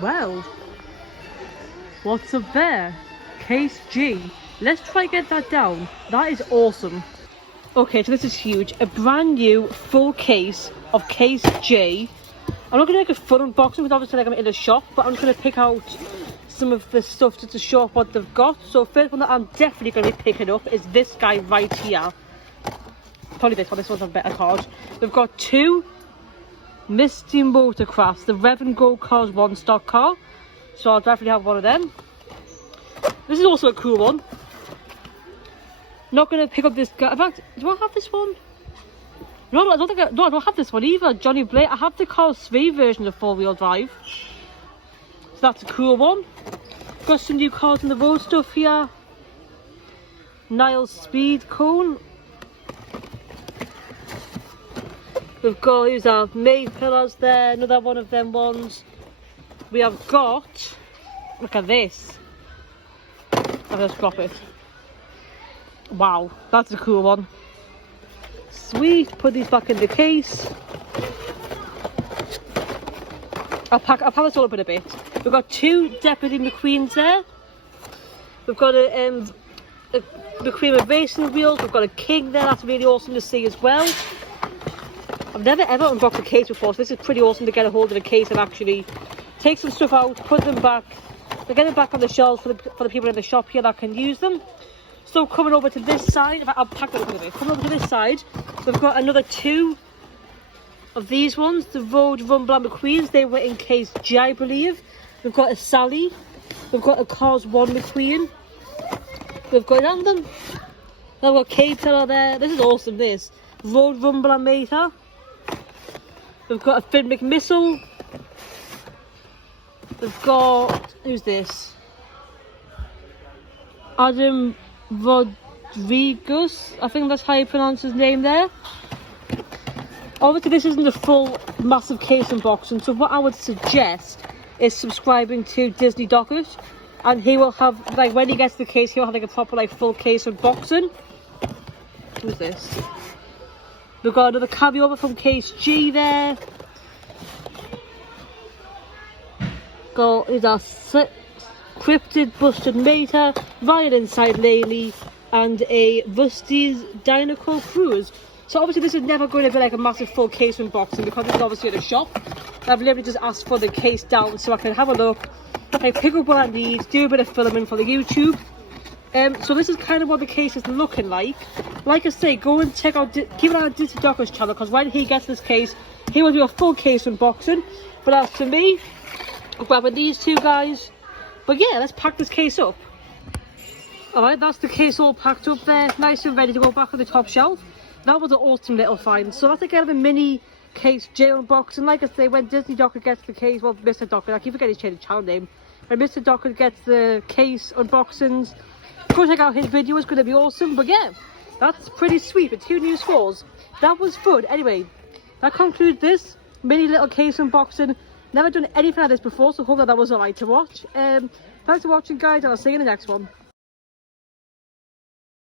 Well, what's up there? Case G. Let's try get that down. That is awesome. Okay, so this is huge. A brand new full case of Case J. I'm not going to make a full unboxing because obviously like I'm in a shop, but I'm just going to pick out some of the stuff just to show off what they've got. So first one that I'm definitely going to be picking up is this guy right here. Probably this one's a better card. They've got two Misty Motorcrafts, the Rev and Go Cars one stock car. So I'll definitely have one of them. This is also a cool one. Not going to pick up this guy. In fact, do I have this one? No, I don't have this one either. Johnny Blake. I have the Cars 3 version of 4-wheel drive. So that's a cool one. Got some new cars on the road stuff here. Niles Speed Cone. We've got, who's that? Maypillars there, another one of them ones. We have got, look at this. I'll just drop it. Wow, that's a cool one. Sweet, put these back in the case. I'll pack this all up in a bit. We've got two Deputy McQueens there. We've got a McQueen with racing wheels. We've got a King there, that's really awesome to see as well. I've never ever unboxed a case before, so this is pretty awesome to get a hold of a case and actually take some stuff out, put them back, to get them back on the shelves for the people in the shop here that can use them. So coming over to this side, I'll pack that up in a bit. Coming over to this side, we've got another two of these ones, the Road Rumble and McQueens. They were in Case J, I believe. We've got a Sally, we've got a Cars 1 McQueen, we've got them. Then we've got K-Pillar there. This is awesome, this. Road Rumble and Meta. We've got a Finn McMissile. We've got, who's this? Adam Rodriguez. I think that's how you pronounce his name there. Obviously this isn't a full massive case unboxing, so what I would suggest is subscribing to Disney Docket, and he will have, like, when he gets the case, he'll have like a proper like full case unboxing. Who's this? We've got another carryover from Case G there. Got a Cryptid Busted Mater, Ryan Inside Laley, and a Rusty's Dinoco Cruise. So obviously this is never going to be like a massive full case unboxing because it's obviously at a shop. I've literally just asked for the case down so I can have a look, I pick up what I need, do a bit of filming for the YouTube. So this is kind of what the case is looking like. Like I say, go and check out, keep an eye on Disney Docker's channel, because when he gets this case, he will do a full case unboxing. But as for me, I'm grabbing these two guys. But yeah, let's pack this case up. Alright, that's the case all packed up there, nice and ready to go back on the top shelf. That was an awesome little find. So that's again a mini Case J unboxing. Like I say, when Disney Docker gets the case, well, Mr. Docker, I keep forgetting his changed channel name. When Mr. Docker gets the case unboxings, go check out his video, it's going to be awesome. But yeah, that's pretty sweet with two new scores. That was fun. Anyway, that concludes this mini little case unboxing. Never done anything like this before, so hope that was alright to watch. Thanks for watching, guys, and I'll see you in the next one.